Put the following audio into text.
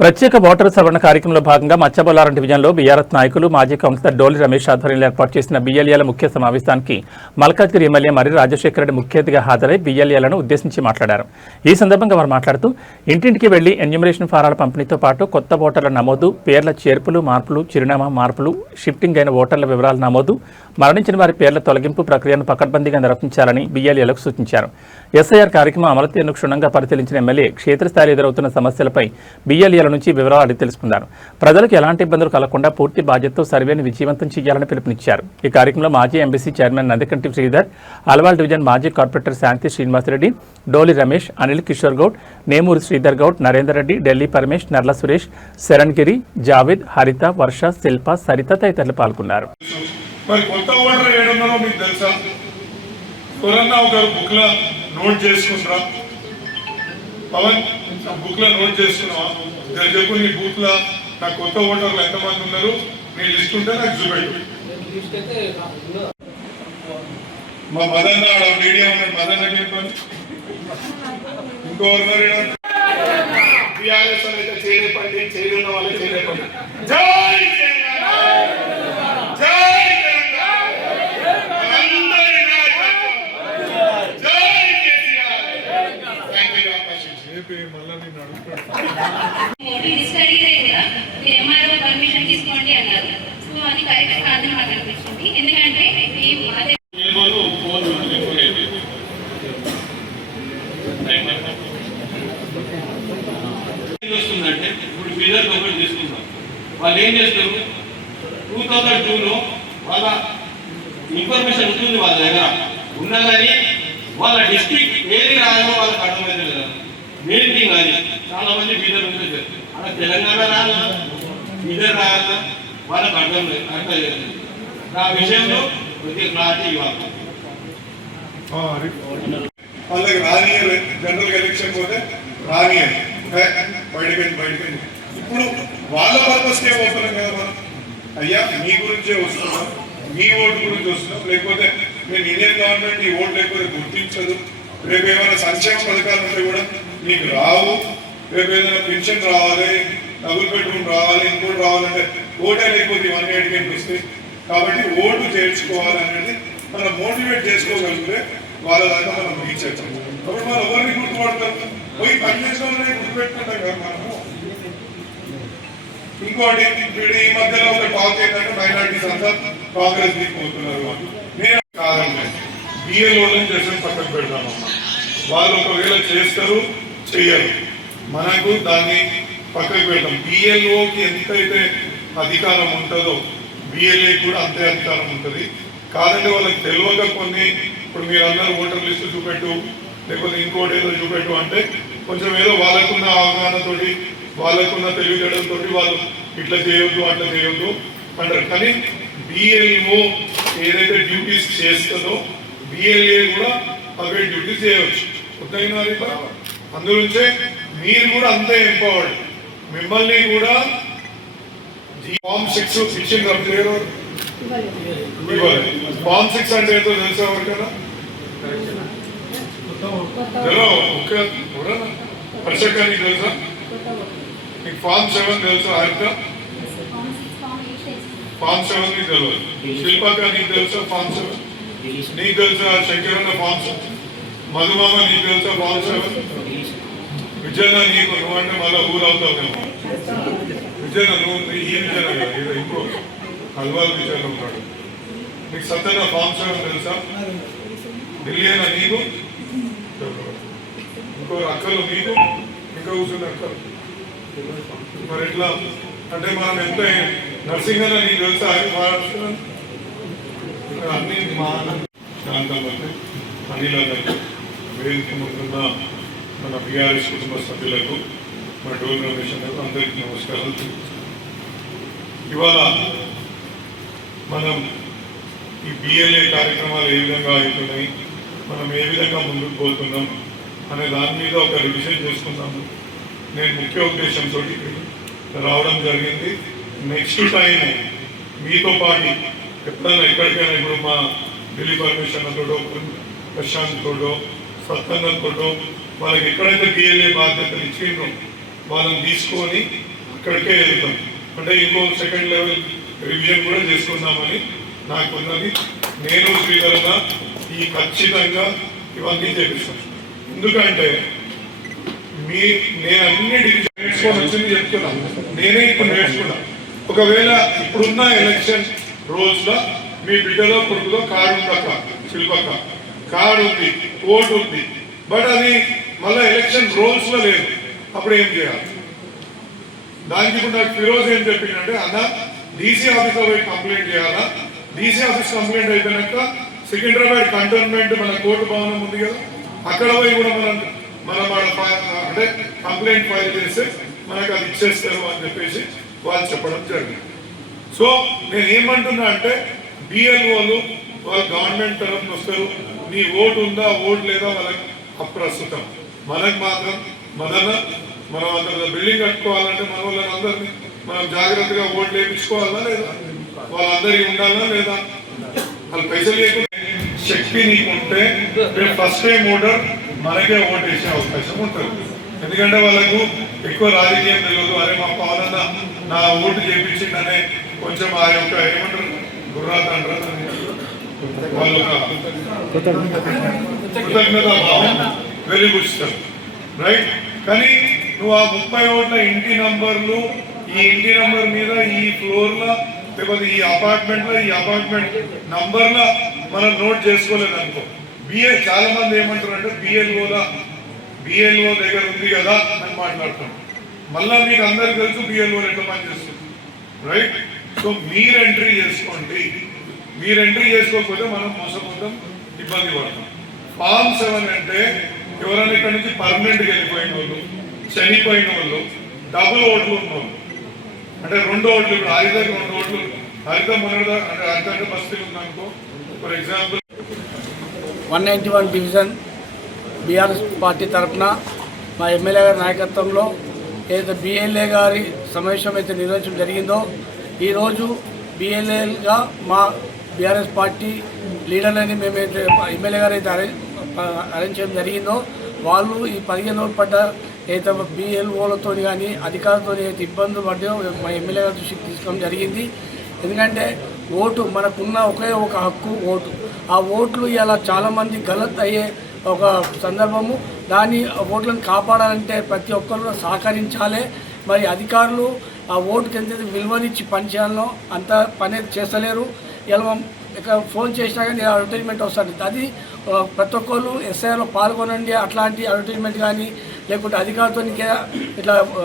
ప్రత్యేక ఓటరు సవరణ కార్యక్రమంలో భాగంగా మచ్చబొల్లారం డివిజన్లో బీఆర్ఎస్ నాయకులు మాజీ కౌన్సిలర్ డోలి రమేష్ ఆధ్వర్యంలో ఏర్పాటు చేసిన బీఎల్ఏల ముఖ్య సమావేశానికి మల్కాజ్గిరి ఎమ్మెల్యే మరి రాజశేఖర రెడ్డి ముఖ్య అతిథిగా హాజరై బీఎల్ఏలను ఉద్దేశించి మాట్లాడారు. ఈ సందర్భంగా వారు మాట్లాడుతూ ఇంటింటికి వెళ్లి ఎన్యూమరేషన్ ఫారాల పంపిణీతో పాటు కొత్త ఓటర్ల నమోదు, పేర్ల చేర్పులు, మార్పులు, చిరునామా మార్పులు, షిఫ్టింగ్ అయిన ఓటర్ల వివరాల నమోదు, మరణించిన వారి పేర్ల తొలగింపు ప్రక్రియను పకడ్బందీగా నిర్వహించాలని బీఎల్ఏలకు సూచించారు. ఎస్ఐఆర్ కార్యక్రమం అమలు తీరును క్షుణ్ణంగా పరిశీలించిన ఎమ్మెల్యే క్షేత్రస్థాయిలో ఎదురవుతున్న సమస్యలపై బీఎల్ఏల నుంచి వివరాలు అడిగి తెలుసుకున్నారు. ప్రజలకు ఎలాంటి ఇబ్బందులు కలగకుండా పూర్తి బాధ్యతతో సర్వేను విజయవంతం చేయాలని పిలుపునిచ్చారు. ఈ కార్యక్రమంలో మాజీ MBC chairman Nandikanti Sridhar, Alwal division మాజీ కార్పొరేటర్ శాంతి శ్రీనివాసరెడ్డి, డోలి రమేష్, అనిల్ కిషోర్ గౌడ్, నేమూరి శ్రీధర్ గౌడ్, నరేందర్ రెడ్డి, ఢిల్లీ పరమేష్, నర్ల సురేష్, శరణ్గిరి, జావేద్, హరిత, వర్ష, శిల్ప, సరిత తదితరులు పాల్గొన్నారు. మరి కొత్త ఓటర్ ఏడున్నారో మీకు తెలుసా? ఎవరన్నా ఒక బుక్ లో నోట్ చేసుకుంటారా? పవన్ బుక్ లో నోట్ చేసుకున్నావా? చెప్పు, నీ బూత్ లో నా కొత్త ఓటర్లు ఎంతమంది ఉన్నారు, నీ లిస్ట్ ఉంటే నాకు చూపెట్టు. మా మదన్న మీడియా ఉన్నాడు, మదన్న చెప్పండి. ఇంకోరున్నారు టీఆర్ఎస్ అయితే చేయలేపండి, చేయనున్న వాళ్ళు చేయలేపండి. జై పర్మిషన్ తీసుకోండి అన్నారు. సో అది కరెక్ట్ కాదని మాకు అనిపించింది. ఎందుకంటే వస్తుందంటే ఇప్పుడు ఫీజర్ ఒకటి తీసుకుంటాం. వాళ్ళు ఏం చేస్తారు, 2002లో వాళ్ళ ఇన్ఫర్మేషన్ ఉంటుంది వాళ్ళ దగ్గర ఉన్నా కానీ వాళ్ళ డిస్ట్రిక్ట్ ఏది రాయాలో వాళ్ళకి అర్థమైంది కదా. మెయిన్ థింగ్ అది. చాలా మంది బీదర్ ఉంటుంది, అలా తెలంగాణ రాయాలా, బీదర్ రాయాలా, వాళ్ళకి అర్థం లేదు. ఆ విషయంలో కొద్దిగా క్లారిటీ ఇవ్వాలి. వాళ్ళకి రానియర్, జనరల్ ఎలక్షన్ పోతే రానియర్, బయటకి ఇప్పుడు వాళ్ళ పర్పస్కే పోతున్నాం కదా మనం. అయ్యా మీ గురించే వస్తున్నాం, మీ ఓటు గురించి వస్తున్నాం. లేకపోతే నేను ఇండియన్ గవర్నమెంట్ ఈ ఓటు లేకపోతే గుర్తించదు. రేపు ఏమైనా సంక్షేమ పథకాలు ఉంటే కూడా మీకు రావు. రేపు ఏదైనా పెన్షన్ రావాలి, డబుల్ బెడ్రూమ్ రావాలి, ఇంకోటి రావాలంటే ఓటే లేకపోతే ఇవన్నీ అడిగేకి వస్తాయి. కాబట్టి ఓటు చేర్చుకోవాలనేది మనం మోటివేట్ చేసుకోగలిగితే వాళ్ళ దాకా మనం రీచ్ అవుతాం. అప్పుడు మనం ఎవరిని గుర్తుపడతాం, పోయి పనిచేసుకోవాలని గుర్తుపెట్టుకుంటాం కదా మనము. ఇంకోటి ఈ మధ్యలో ఒక టాక్ ఏంటంటే మైనార్టీస్ అంతా కాంగ్రెస్ దిక్కుపోతున్నారు. నేను కాదండి, బిఎల్ఓలను చేసిన పక్కన పెడతామమ్మా. వాళ్ళు ఒకవేళ చేస్తారు, చెయ్యరు, మనకు దాన్ని పక్కకు పెడతాం. బిఎల్ఓకి ఎంతైతే అధికారం ఉంటుందో బిఎల్ఏ కూడా అంతే అధికారం ఉంటుంది. కాదంటే వాళ్ళకి తెలియక కొన్ని, ఇప్పుడు మీరు అందరూ ఓటర్ లిస్టు చూపెట్టు, లేకపోతే ఇంకోటి ఏదో చూపెట్టు అంటే కొంచెం ఏదో వాళ్ళకున్న అవగాహనతోటి, వాళ్ళకున్న తెలివితేటలతో వాళ్ళు ఇట్లా చేయొద్దు, అట్లా చేయొద్దు అంటారు. కానీ బిఎల్ఓ ఏదైతే డ్యూటీస్ చేస్తుందో బిఎల్ఏ కూడా అవే డ్యూటీస్ చేయవచ్చు. ఉత్తగినారు బరాబర్. అందులోంచే మీరు కూడా అంతే ఎంపవర్డ్. మిమ్మల్ని కూడా ఫామ్ 6 ఇచ్చిన ఫామ్ 6 అంటే ఏంటో తెలుసా ఎవరికైనా? పరిషత్ నీకు తెలుసా? నీకు ఫామ్ 7 తెలుసా? హరిత ఫామ్ 7 నీకు తెలియదు. శిల్పక నీకు తెలుసా ఫామ్ 7? నీకు తెలుసా శంకరన్న ఫామ్ 7? మధుమామ నీకు తెలుసా ఫామ్ 7? విజయన నీకు, నువ్వంటే మళ్ళీ ఊరు అవుతావు మేము. విజయన నువ్వు ఈ విజయన కదా, ఏదో ఇంకో అల్వాల్ విజయన ఉన్నాడు. నీకు సత్యన ఫామ్ 7 తెలుసా? ఢిల్లీ అయినా నీకు, ఇంకో అక్కలు నీకు, ఇంకా కూర్చున్న అక్కలు. మరి ఎట్లా అంటే మనం ఎంత నర్సింగ్ అన్న నీకు తెలుసా? అన్ని మా శాంతమంది అనిలందరికీ, వేదిక ముందున్న మన బీఆర్ఎస్ కుటుంబ సభ్యులకు, మన డోల్ రమేషన్లకు అందరికీ నమస్కారాలు. ఇవాళ మనం ఈ బిఎల్ఏ కార్యక్రమాలు ఏ విధంగా అవుతున్నాయి, మనం ఏ విధంగా ముందుకు పోతున్నాం అనే దాని మీద ఒక రివిజన్ చేసుకున్నాము. నేను ముఖ్య ఉద్దేశంతో రావడం జరిగింది. నెక్స్ట్ టైం మీతో పాటు ఎప్పుడైనా ఎక్కడికైనా, ఇప్పుడు మా ఢిల్లీ పర్మిషన్ తోటో, ప్రశాంత్ తోటో, సత్తన్న తోటో, వాళ్ళకి ఎక్కడైతే బిఎల్ఏ బాధ్యతలు ఇచ్చిండ్రో వాళ్ళని తీసుకొని అక్కడికే వెళ్తాం. అంటే ఇంకో సెకండ్ లెవెల్ రివిజన్ కూడా చేసుకుందామని నాకు ఉన్నది. నేను శ్రీధరణ ఈ ఖచ్చితంగా ఇవన్నీ చేపిస్తాను. ఎందుకంటే నేను అన్ని డివిజన్ నేర్చుకొని వచ్చింది చెప్తున్నాను. నేనే ఇప్పుడు నేర్చుకున్నా. ఒకవేళ ఇప్పుడున్న ఎలక్షన్ రోజులో మీ బిడ్డలో కొడుకులో కార్డు ఉందక్క, శిల్పక్క కార్డు ఉంది, ఓటు ఉంది, బట్ అది మళ్ళీ ఎలక్షన్ రోల్స్ లో లేదు. అప్పుడు ఏం చేయాలి? దానికి ఇప్పుడు నాకు ఫిరోజ్ ఏం చెప్పిందంటే, అన్న డీసీ ఆఫీస్లో పోయి కంప్లైంట్ చేయాలా? డీసీ ఆఫీస్ కంప్లైంట్ అయిపోయినాక సికింద్రాబాద్ కంటోన్మెంట్ మన కోర్టు భవనం ఉంది కదా, అక్కడ పోయి కూడా మనం అంటే కంప్లైంట్ ఫైల్ చేస్తే మనకు అది ఇచ్చేస్తారు అని చెప్పేసి వాళ్ళు చెప్పడం జరిగింది. సో నేను ఏమంటున్నా అంటే, బిఎల్ఓలు వాళ్ళు గవర్నమెంట్ తరఫున వస్తారు, నీ ఓటు ఉందా ఓటు లేదా వాళ్ళకి అప్రస్తుతం. మనకు మాత్రం మనం అందరూ బిల్డింగ్ కట్టుకోవాలంటే మన వాళ్ళందరినీ మనం జాగ్రత్తగా ఓట్లు వేయించుకోవాలా లేదా, వాళ్ళందరికీ ఉండాలా లేదా, వాళ్ళు పైసలు లేకుండా శక్తి నీకుంటే ఫస్ట్ టైం ఓటర్ మనకే ఓటు వేసే అవకాశం ఉంటుంది. ఎందుకంటే వాళ్ళకు ఎక్కువ రాజకీయం తెలియదు. అరే మా పవనన్న నా ఓటు చేయించిందనే కొంచెం ఆ యొక్క ఏమంటారు గుర్రాతండ్రా వాళ్ళు కృతజ్ఞత భావం వెలిబుచ్చుతారు, రైట్? కానీ నువ్వు ఆ 30 ఓట్ల ఇంటి నంబర్లు, ఈ ఇంటి నంబర్ మీద ఈ ఫ్లోర్లో లేకపోతే ఈ అపార్ట్మెంట్ నంబర్లో మనం నోట్ చేసుకోలేదు అనుకో, చాలా మంది ఏమంటారు అంటే బిఎల్ఓ దగ్గర ఉంది కదా అని మాట్లాడుతాం. మళ్ళా మీకు అందరికి తెలుసు బిఎల్ఓ ఎట్లా పనిచేస్తుంది, రైట్? సో మీరు ఎంట్రీ చేసుకోండి. మీరు ఎంట్రీ చేసుకోకపోతే మనం మోసపోతాం, ఇబ్బంది పడతాం. ఫామ్ 7 అంటే ఎవరైనా ఇక్కడ నుంచి పర్మనెంట్గా వెళ్ళిపోయిన వాళ్ళు, చనిపోయిన వాళ్ళు, డబుల్ ఓట్లు ఉన్న వాళ్ళు, అంటే 2 ఓట్లు, ఇప్పుడు హరితకి 2 ఓట్లు, హరిత మొన్నదా అంటే హరిత బస్తీలు ఉందనుకో for example 191 division BRS party తరఫున మా ఎమ్మెల్యే గారి నాయకత్వంలో ఏదైతే బిఎల్ఏ గారి సమావేశం అయితే నిర్వహించడం జరిగిందో, ఈరోజు బిఎల్ఏగా మా బీఆర్ఎస్ పార్టీ లీడర్లని మేమైతే ఎమ్మెల్యే గారు అయితే అరేంజ్ చేయడం జరిగిందో, వాళ్ళు ఈ 15 రోజులు పడ్డ ఏదైతే బిఎల్ఓలతో కానీ అధికారులతో అయితే ఇబ్బందులు పడ్డాయో మా ఎమ్మెల్యే గారి దృష్టికి తీసుకోవడం జరిగింది. ఎందుకంటే ఓటు మనకున్న ఒకే ఒక హక్కు ఓటు. ఆ ఓట్లు ఇలా చాలామంది గలత్ అయ్యే ఒక సందర్భము. దాన్ని ఓట్లను కాపాడాలంటే ప్రతి ఒక్కరు సహకరించాలి. మరి అధికారులు ఆ ఓటుకి ఎంత విలువనిచ్చి పనిచేయాలనో అంత పని చేస్తలేరు. ఇలా ఇక ఫోన్ చేసినా కానీ అడ్వర్టైజ్మెంట్ వస్తుంది. అది ప్రతి ఒక్కరు ఎస్ఐలో పాల్గొనండి అట్లాంటి అడ్వర్టైజ్మెంట్ కానీ లేకుంటే అధికారులతో ఇట్లా